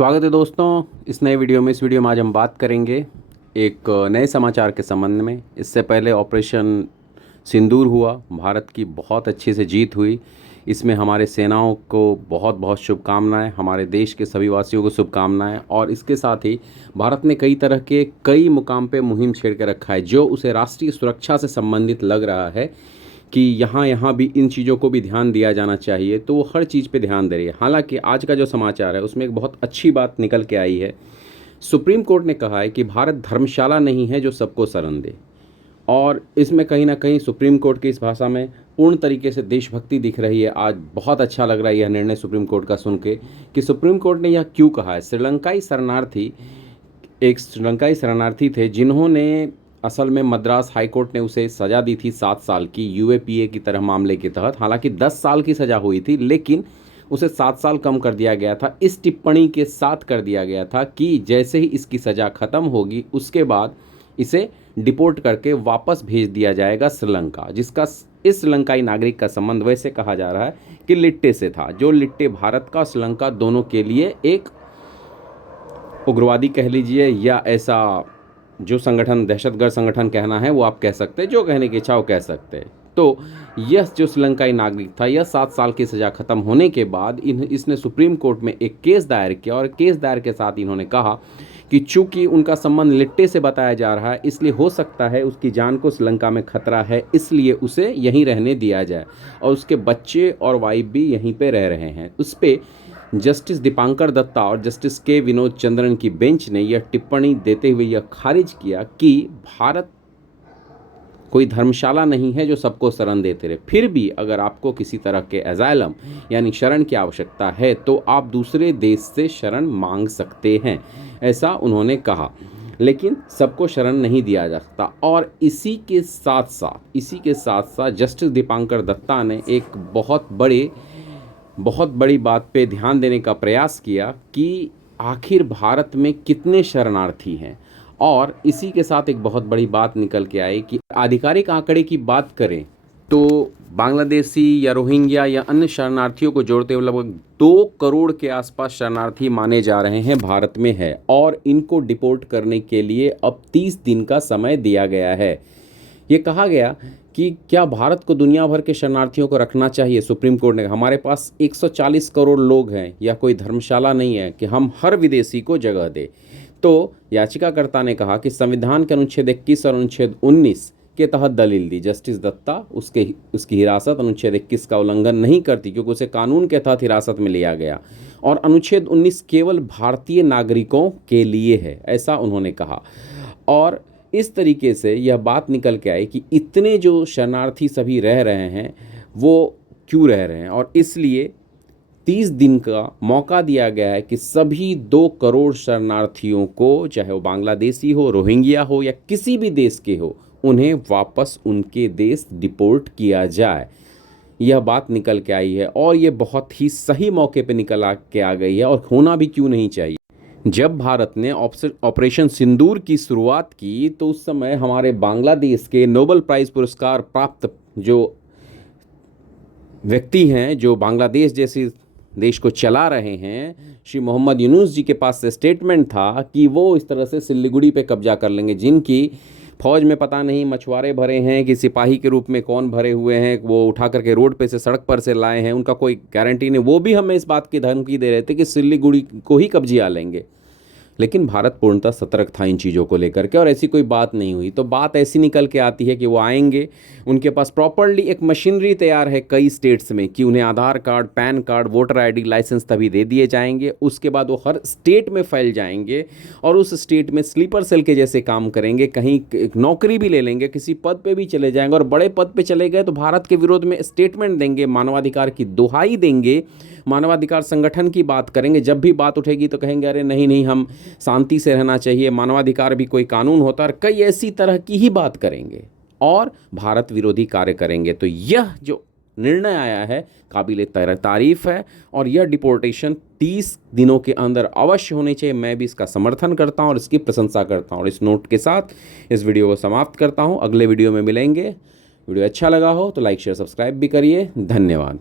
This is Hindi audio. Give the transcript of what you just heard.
स्वागत है दोस्तों इस नए वीडियो में। इस वीडियो में आज हम बात करेंगे एक नए समाचार के संबंध में। इससे पहले ऑपरेशन सिंदूर हुआ, भारत की बहुत अच्छे से जीत हुई। इसमें हमारे सेनाओं को बहुत बहुत शुभकामनाएं, हमारे देश के सभी वासियों को शुभकामनाएं। और इसके साथ ही भारत ने कई मुकाम पे मुहिम छेड़ के रखा है जो उसे राष्ट्रीय सुरक्षा से संबंधित लग रहा है कि यहाँ भी इन चीज़ों को भी ध्यान दिया जाना चाहिए, तो वो हर चीज़ पे ध्यान दे रही है। हालांकि आज का जो समाचार है उसमें एक बहुत अच्छी बात निकल के आई है। सुप्रीम कोर्ट ने कहा है कि भारत धर्मशाला नहीं है जो सबको शरण दे। और इसमें कहीं ना कहीं सुप्रीम कोर्ट की इस भाषा में पूर्ण तरीके से देशभक्ति दिख रही है। आज बहुत अच्छा लग रहा है यह निर्णय सुप्रीम कोर्ट का सुन के कि सुप्रीम कोर्ट ने यह क्यों कहा है। श्रीलंकाई शरणार्थी थे जिन्होंने असल में मद्रास हाई कोर्ट ने उसे सज़ा दी थी 7 साल की यूएपीए की तरह मामले के तहत। हालांकि 10 साल की सज़ा हुई थी लेकिन उसे 7 साल कम कर दिया गया था। इस टिप्पणी के साथ कर दिया गया था कि जैसे ही इसकी सज़ा ख़त्म होगी उसके बाद इसे डिपोर्ट करके वापस भेज दिया जाएगा श्रीलंका, जिसका इस श्रीलंकाई नागरिक का संबंध वैसे कहा जा रहा है कि लिट्टे से था, जो लिट्टे भारत का श्रीलंका दोनों के लिए एक उग्रवादी कह लीजिए या ऐसा जो संगठन, दहशतगर्द संगठन कहना है वो आप कह सकते हैं, जो कहने की इच्छा वो कह सकते हैं। तो यह जो श्रीलंकाई नागरिक था, यह 7 साल की सज़ा ख़त्म होने के बाद इसने सुप्रीम कोर्ट में एक केस दायर किया। और केस दायर के साथ इन्होंने कहा कि चूंकि उनका संबंध लिट्टे से बताया जा रहा है, इसलिए हो सकता है उसकी जान को श्रीलंका में खतरा है, इसलिए उसे यहीं रहने दिया जाए। और उसके बच्चे और वाइफ भी यहीं पे रह रहे हैं। उस पर जस्टिस दीपांकर दत्ता और जस्टिस के विनोद चंद्रन की बेंच ने यह टिप्पणी देते हुए यह खारिज किया कि भारत कोई धर्मशाला नहीं है जो सबको शरण देते रहे। फिर भी अगर आपको किसी तरह के एजाइलम यानी शरण की आवश्यकता है तो आप दूसरे देश से शरण मांग सकते हैं, ऐसा उन्होंने कहा। लेकिन सबको शरण नहीं दिया जा सकता। और इसी के साथ साथ जस्टिस दीपांकर दत्ता ने एक बहुत बड़ी बात पे ध्यान देने का प्रयास किया कि आखिर भारत में कितने शरणार्थी हैं। और इसी के साथ एक बहुत बड़ी बात निकल के आई कि आधिकारिक आंकड़े की बात करें तो बांग्लादेशी या रोहिंग्या या अन्य शरणार्थियों को जोड़ते हुए लगभग 2 करोड़ के आसपास शरणार्थी माने जा रहे हैं भारत में है। और इनको डिपोर्ट करने के लिए अब 30 दिन का समय दिया गया है। ये कहा गया कि क्या भारत को दुनिया भर के शरणार्थियों को रखना चाहिए। सुप्रीम कोर्ट ने हमारे पास 140 करोड़ लोग हैं, या कोई धर्मशाला नहीं है कि हम हर विदेशी को जगह दें। तो याचिकाकर्ता ने कहा कि संविधान के अनुच्छेद 21 और अनुच्छेद 19 के तहत दलील दी। जस्टिस दत्ता उसकी हिरासत अनुच्छेद 21 का उल्लंघन नहीं करती क्योंकि उसे कानून के तहत हिरासत में लिया गया, और अनुच्छेद 19 केवल भारतीय नागरिकों के लिए है, ऐसा उन्होंने कहा। और इस तरीके से यह बात निकल के आई कि इतने जो शरणार्थी सभी रह रहे हैं वो क्यों रह रहे हैं। और इसलिए 30 दिन का मौका दिया गया है कि सभी 2 करोड़ शरणार्थियों को, चाहे वो बांग्लादेशी हो, रोहिंग्या हो या किसी भी देश के हो, उन्हें वापस उनके देश डिपोर्ट किया जाए। यह बात निकल के आई है और ये बहुत ही सही मौके पे निकल के आ गई है, और होना भी क्यों नहीं चाहिए। जब भारत ने ऑपरेशन सिंदूर की शुरुआत की तो उस समय हमारे बांग्लादेश के नोबेल प्राइज़ पुरस्कार प्राप्त जो व्यक्ति हैं, जो बांग्लादेश जैसे देश को चला रहे हैं, श्री मोहम्मद यूनुस जी के पास से स्टेटमेंट था कि वो इस तरह से सिल्लीगुड़ी पे कब्जा कर लेंगे। जिनकी फौज में पता नहीं मछुआरे भरे हैं कि सिपाही के रूप में कौन भरे हुए हैं, वो उठा करके रोड पे से, सड़क पर से लाए हैं, उनका कोई गारंटी नहीं। वो भी हमें इस बात की धमकी दे रहे थे कि सिल्लीगुड़ी को ही कब्जिया लेंगे। लेकिन भारत पूर्णतः सतर्क था इन चीज़ों को लेकर के, और ऐसी कोई बात नहीं हुई। तो बात ऐसी निकल के आती है कि वो आएंगे, उनके पास प्रॉपरली एक मशीनरी तैयार है कई स्टेट्स में कि उन्हें Aadhaar card, PAN card, voter ID, license तभी दे दिए जाएंगे। उसके बाद वो हर स्टेट में फैल जाएंगे और उस स्टेट में स्लीपर सेल के जैसे काम करेंगे, कहीं नौकरी भी ले लेंगे, किसी पद पे भी चले जाएंगे। और बड़े पद पे चले गए तो भारत के विरोध में स्टेटमेंट देंगे, मानवाधिकार की दुहाई देंगे, मानवाधिकार संगठन की बात करेंगे। जब भी बात उठेगी तो कहेंगे अरे नहीं, हम शांति से रहना चाहिए, मानवाधिकार भी कोई कानून होता है, कई ऐसी तरह की ही बात करेंगे और भारत विरोधी कार्य करेंगे। तो यह जो निर्णय आया है काबिल तारीफ है, और यह डिपोर्टेशन 30 दिनों के अंदर अवश्य होनी चाहिए। मैं भी इसका समर्थन करता हूं और इसकी प्रशंसा करता हूं। और इस नोट के साथ इस वीडियो को समाप्त करता हूं। अगले वीडियो में मिलेंगे। वीडियो अच्छा लगा हो तो लाइक, शेयर, सब्सक्राइब भी करिए। धन्यवाद।